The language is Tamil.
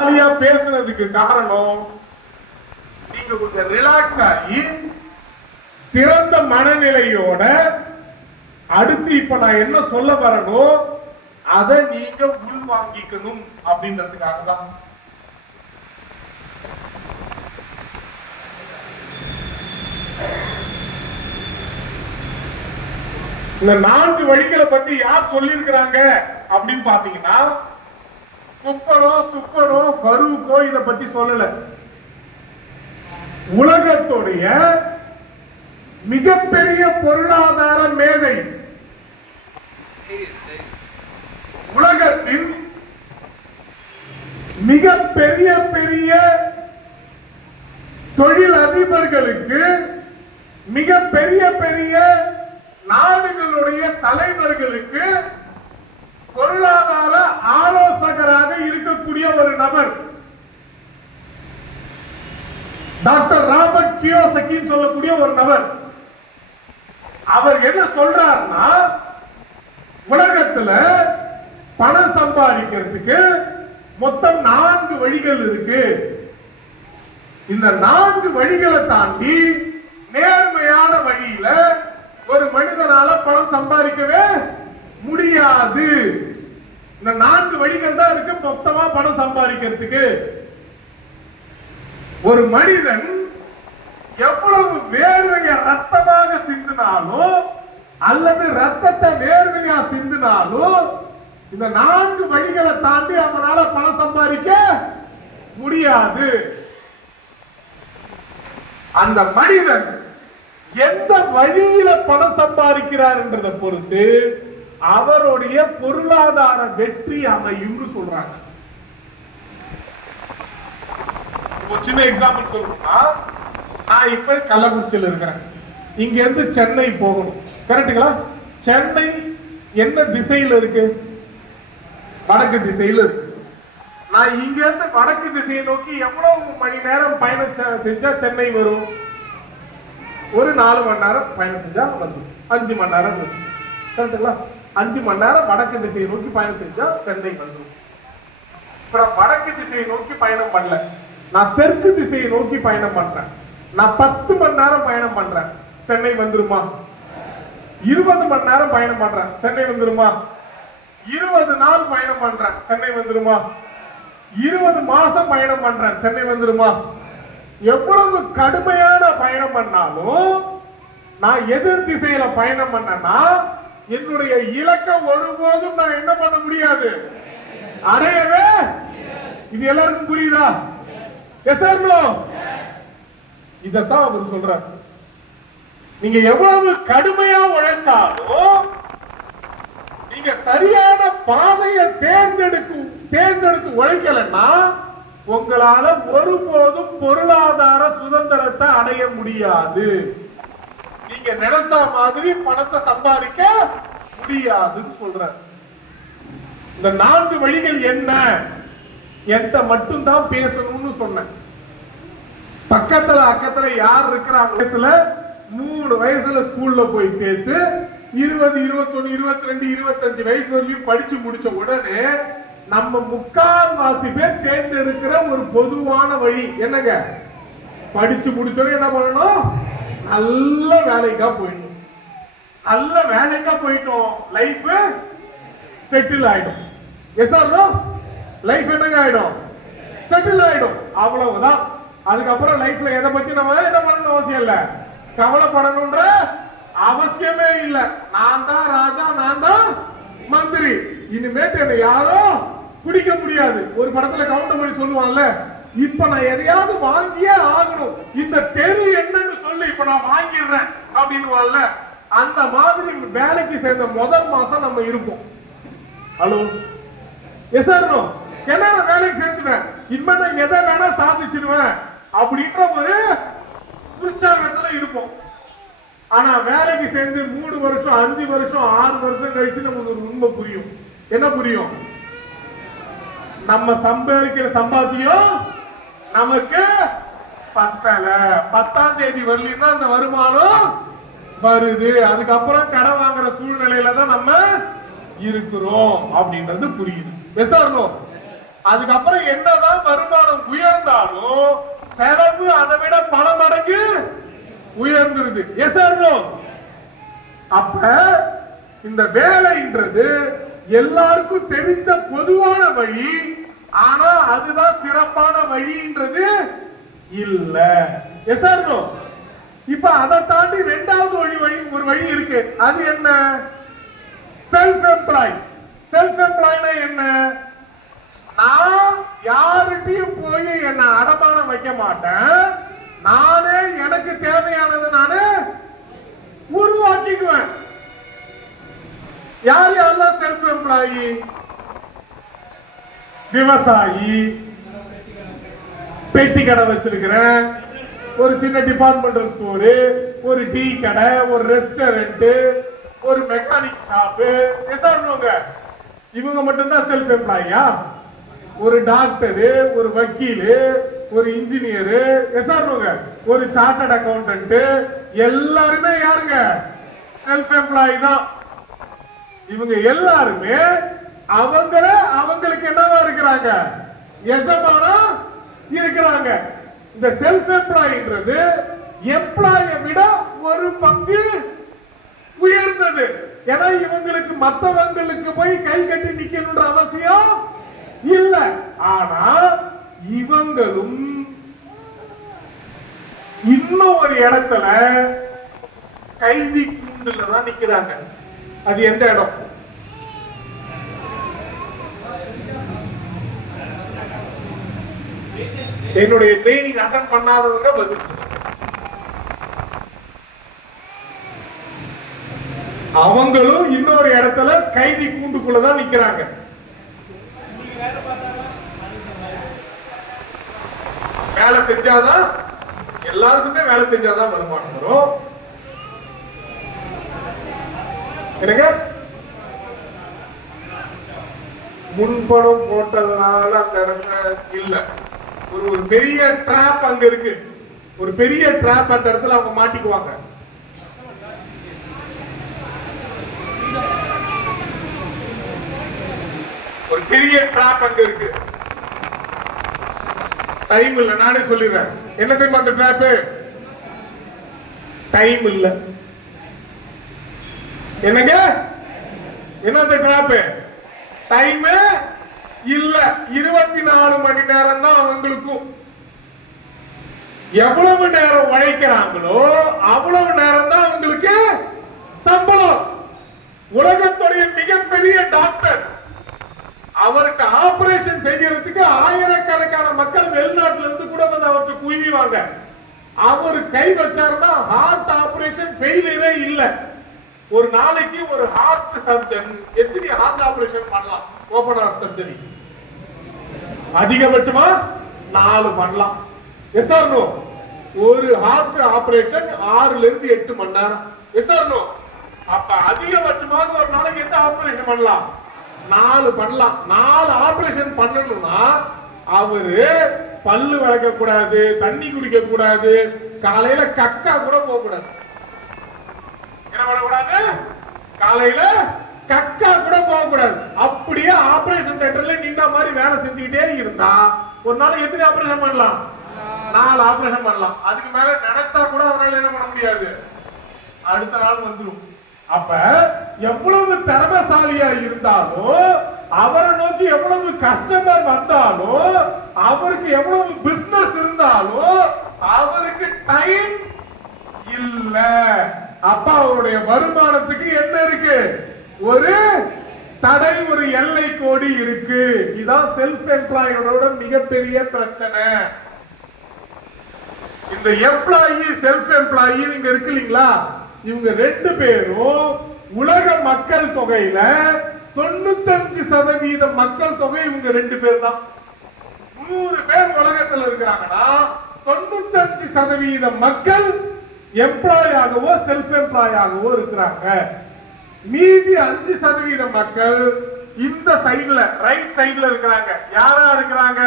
ஜாலியா பேசுனதுக்கு காரணம் நீங்க கொஞ்சம் ரிலாக்ஸ் ஆகி திறந்த மனநிலையோட அடுத்து இப்ப நான் என்ன சொல்ல வரணும் அதை நீங்க உள்வாங்கிக்கணும் அப்படின்றதுக்காக தான் இந்த நான்கு வழிகளை பத்தி யார் சொல்லியிருக்கிறாங்க அப்படின்னு பாத்தீங்கன்னா குப்பனோ சுப்பனோ ஃபரூக்கோ இத பத்தி சொல்லல. உலகத்துடைய மிகப்பெரிய பொருளாதார மேதை. உலகத்தின் மிக பெரிய பெரிய தொழில் அதிபர்களுக்கு மிக பெரிய பெரிய நாடுகளுடைய தலைவர்களுக்கு பொருளாதார ஆலோசகராக இருக்கக்கூடிய ஒரு நபர். டாக்டர் ராபர்ட் கியோசக்கின்னு சொல்லக்கூடிய ஒரு நபர். அவர் என்ன சொல்றாருன்னா உலகத்துல பணம் சம்பாதிக்கிறதுக்கு மொத்தம் நான்கு வழிகள் இருக்கு. இந்த நான்கு வழிகளை தாண்டி நேர்மையான வழியில ஒரு மனிதனால பணம் சம்பாதிக்கவே முடியாது. இந்த நான்கு வழிகள் தான் இருக்கு மொத்தமா பணம் சம்பாதிக்கிறதுக்கு. ஒரு மனிதன் எவ்வளவு வேர்வைய ரத்தமாக சிந்தினாலும் அல்லது ரத்தத்தை வேர்வையா சிந்தினாலும் இந்த நான்கு வழிகளை தாண்டி அவனால பணம் சம்பாதிக்க முடியாது. அந்த மனிதன் எந்த வழியில பணம் சம்பாதிக்கிறார் என்றதை பொறுத்து அவருடைய பொருளாதார வெற்றி அமையும்னு சொல்றாங்க. ஒரு சின்ன எக்ஸாம்பிள் சொல்லணும்னா நான் இப்ப கள்ளக்குறிச்சியில் இருக்கிறேன். இங்க இருந்து சென்னை போகணும். கரெக்டுங்களா சென்னை என்ன திசையில இருக்கு? வடக்கு திசையில இருக்கு. நான் இங்க இருந்து வடக்கு திசையை நோக்கி எவ்வளவு மணி நேரம் பயணம் செ- செஞ்சா சென்னை வரும்? ஒரு நாலு மணி நேரம் பயணம் செஞ்சா வந்துடும் அஞ்சு மணி நேரம் கரெக்டுங்களா அஞ்சு மணி நேரம் வடக்கு திசையை நோக்கி பயணம் செஞ்சா சென்னை வந்துடும் இப்ப நான் வடக்கு திசையை நோக்கி பயணம் பண்ணல. நான் தெற்கு திசையை நோக்கி பயணம் பண்றேன். நான் பத்து மணி நேரம் பயணம் பண்றேன். சென்னை வந்துருமா? இருபது மணி நேரம் பயணம் பண்றேன். சென்னை வந்துருமா? இருபது நாள் பயணம் பண்றேன். சென்னை வந்துருமா? இருபது மாசம் பயணம் பண்றேன். சென்னை வந்துருமா? எவ்வளவு கடுமையான பயணம் பண்ணாலும் நான் எதிர் திசையில பயணம் பண்ணனா என்னுடைய இலக்கம் ஒருபோதும் நான் என்ன பண்ண முடியாது? அடையவே? இது எல்லாருக்கும் புரியுதா? இதத்தான் அவர் சொல்றார். நீங்க எவ்வளவு கடுமையா உழைச்சாலும் நீங்க சரியான பாதையை தேர்ந்தெடுக்கு தேர்ந்தெடுத்து உழைக்கலன்னா உங்களால ஒருபோதும் பொருளாதார சுதந்திரத்தை அடைய முடியாது. நீங்க நினைச்ச மாதிரி பணத்தை சம்பாதிக்க முடியாதுன்னு சொல்ற இந்த நான்கு வழிகள் என்ன? என்கிட்ட மட்டும்தான் பேசணும்னு சொன்னேன். பக்கத்துல அக்கத்துல யார் இருக்கிறாங்க? வயசுல மூணு வயசுல ஸ்கூல்ல போய் சேர்த்து இருபது இருபத்தொன்னு இருபத்தி ரெண்டு இருபத்தஞ்சு வயசு வரையும் படிச்சு முடிச்ச உடனே நம்ம முக்கால்வாசி பேர் தேர்ந்தெடுக்கிற ஒரு பொதுவான வழி. என்னங்க? படிச்சு முடிச்சோடனே என்ன பண்ணணும்? நல்ல வேலைக்கா போயிடணும். நல்ல வேலைக்கா போயிட்டோம். லைஃப் செட்டில் ஆயிடும். எஸ் ஆர் லைஃப் என்னங்க ஆயிடும்? செட்டில் ஆயிடும். அவ்வளவுதான். அதுக்கப்புறம் லைஃப்ல எதை பத்தி நம்ம என்ன பண்ணணும் அவசியம் இல்ல. கவலைப்படணும்ன்ற அவசியமே இல்ல. நான் தான் ராஜா நான் தான் மந்திரி. இனிமேட்டு என்ன யாரும் குடிக்க முடியாது. ஒரு படத்துல கவுண்டமணி சொல்லுவான்ல இப்ப நான் எதையாவது வாங்கியே ஆகணும். இந்த தெரு என்னன்னு சொல்லி இப்ப நான் வாங்கிடுறேன் அப்படின்னு அந்த மாதிரி வேலைக்கு சேர்ந்த முதல் மாசம் நம்ம இருப்போம். ஹலோ? எஸ் சார் என்ன நான் வேலைக்கு சேர்த்துட்டேன் இனிமே நான் எதை வேணா சாதிச்சிருவேன் அப்படின்ற ஒரு உற்சாகத்துல இருப்போம். ஆனா வேலைக்கு சேர்ந்து மூணு வருஷம் அஞ்சு வருஷம் ஆறு வருஷம் கழிச்சு நமக்கு ஒரு உண்மை புரியும். என்ன புரியும்? நம்ம சம்பாதிக்கிற சம்பாத்தியம் நமக்கு பத்தல. பத்தாம் தேதி வரலாம் தான் அந்த வருமானம் வருது. அதுக்கப்புறம் கடன் வாங்குற சூழ்நிலையில தான் நம்ம இருக்கிறோம் அப்படின்றது புரியுது. எஸ் அதுக்கப்புறம் என்னதான் வருமானம் உயர்ந்தாலும் செலவு அதை விட பல மடங்கு உயர்ந்துருது. எஸ் அப்ப இந்த வேலைன்றது எல்லாருக்கும் தெரிந்த பொதுவான வழி ஆனா அதுதான் சிறப்பான வழின்றது இல்ல. எஸ் இப்ப அதை தாண்டி ரெண்டாவது வழி வழி ஒரு வழி இருக்கு. அது என்ன? செல்ஃப் எம்ப்ளாய் செல்ஃப் எம்ப்ளாய்னா என்ன? நான் யாருகிட்டையும் போய் என்ன அடமானம் வைக்க மாட்டேன். நானே எனக்கு தேவையானது நானு உருவாக்கிக்குவேன். யார் யாரெல்லாம் செல்ஃப் எம்ப்ளாயி விவசாயி பெட்டி கடை வச்சிருக்கிறேன். ஒரு சின்ன டிபார்ட்மெண்டல் ஸ்டோரு ஒரு டீ கடை ஒரு ரெஸ்டாரண்ட் ஒரு மெக்கானிக் ஷாப்பு எசாருங்க இவங்க மட்டும்தான் செல்ஃப் எம்ப்ளாயா ஒரு டாக்டரு ஒரு வக்கீலு ஒரு இன்ஜினியரு எசாருங்க ஒரு சார்ட்டர்ட் அக்கௌண்டன்ட் எல்லாருமே யாருங்க? செல்ஃப் எம்ப்ளாயி தான். இவங்க எல்லாருமே அவங்கள அவங்களுக்கு என்னவா இருக்கிறாங்க? எஜமானா இருக்கிறாங்க. இந்த செல்ஃப் எம்ப்ளாயின்றது எம்ப்ளாய விட ஒரு பங்கு உயர்ந்தது. ஏன்னா இவங்களுக்கு மற்றவங்களுக்கு போய் கை கட்டி நிக்கணும்ன்ற அவசியம் இல்ல. ஆனா இவங்களும் இன்னும் ஒரு இடத்துல கைதி கூண்டுல தான் நிக்கிறாங்க. அது எந்த இடம்? என்னுடைய ட்ரைனிங் அட்டன் பண்ணாதவங்க பதில் அவங்களும் இன்னொரு இடத்துல கைதி கூண்டுக்குள்ளதான் நிக்கிறாங்க. வேலை செஞ்சாதான் எல்லாருக்குமே வேலை செஞ்சாதான் வருமானம் வரும். என்னங்க? முன்பணம் போட்டதுனால அந்த இடத்துல இல்ல. ஒரு ஒரு பெரிய ட்ராப் அங்க இருக்கு. ஒரு பெரிய ட்ராப் அந்த இடத்துல அவங்க மாட்டிக்குவாங்க. ஒரு பெரிய ட்ராப் அங்க இருக்கு. டைம் இல்ல நானே சொல்லிடுறேன். என்ன தெரியுமா அந்த ட்ராப் டைம் இல்ல. என்னங்க? என்ன அந்த ட்ராப் டைம் இல்ல இருபத்தி நாலு மணி நேரம் தான் அவங்களுக்கும். எவ்வளவு நேரம் உழைக்கிறாங்களோ அவ்வளவு நேரம் தான் அவங்களுக்கு சம்பளம். உலகத்துடைய மிகப்பெரிய டாக்டர். அவருக்கு ஆபரேஷன் செய்யறதுக்கு ஆயிரக்கணக்கான மக்கள் வெளிநாட்டுல இருந்து கூட வந்து அவருக்கு குவிவாங்க. அவர் கை வச்சாருன்னா ஹார்ட் ஆபரேஷன் ஃபெயிலியரே இல்ல. ஒரு நாளைக்கு ஒரு ஹார்ட் சர்ஜன் எத்தனை ஹார்ட் ஆபரேஷன் பண்ணலாம்? ஓபன் ஹார்ட் சர்ஜரி அதிகபட்சமா நாலு பண்ணலாம். எஸ் ஆர் நோ ஒரு ஹார்ட் ஆபரேஷன் ஆறுல இருந்து எட்டு மணி நேரம் எஸ் ஆர் நோ அப்ப அதிகபட்சமாக ஒரு நாளைக்கு எந்த ஆபரேஷன் பண்ணலாம்? நாலு பண்ணலாம். நாலு ஆபரேஷன் பண்ணணும்னா அவரு பல்லு வளர்க்க கூடாது தண்ணி குடிக்க கூடாது காலையில கக்கா கூட போக கூடாது என்ன பண்ணக்கூடாது? காலையில கக்கா கூட போகக்கூடாது அப்படியே ஆபரேஷன் தேட்டர்ல நீங்க மாதிரி வேலை செஞ்சுக்கிட்டே இருந்தா ஒரு நாள் எத்தனை ஆபரேஷன் பண்ணலாம்? நாலு ஆபரேஷன் பண்ணலாம். அதுக்கு மேல நினைச்சா கூட அவரால் என்ன பண்ண முடியாது. அடுத்த நாள் வந்துடும் அப்ப எவ்வளவு திறமைசாலியா இருந்தாலும் அவரை நோக்கி எவ்வளவு கஸ்டமர் வந்தாலும் அவருக்கு எவ்வளவு பிசினஸ் இருந்தாலும் அவருக்கு டைம் இல்ல. அப்ப அவருடைய வருமானத்துக்கு என்ன இருக்கு? ஒரு தடை ஒரு எல்லை கோடி இருக்கு. இதான் செல்ஃப் எம்ப்ளாயோட மிகப்பெரிய பிரச்சனை. இந்த எம்ப்ளாயி செல்ஃப் எம்ப்ளாயி இங்க இருக்கு இல்லைங்களா? இவங்க ரெண்டு பேரும் உலக மக்கள் தொகையில தொண்ணூத்தஞ்சு சதவீத மக்கள் தொகை இவங்க ரெண்டு பேர் தான் நூறு பேர் உலகத்துல இருக்கிறாங்கன்னா தொண்ணூத்தஞ்சு சதவீத மக்கள் எம்ப்ளாயாகவோ செல்ஃப் எம்ப்ளாயாகவோ இருக்கிறாங்க. மீதி அஞ்சு சதவீத மக்கள் இந்த சைடுல ரைட் சைடுல இருக்கிறாங்க. யாரா இருக்கிறாங்க?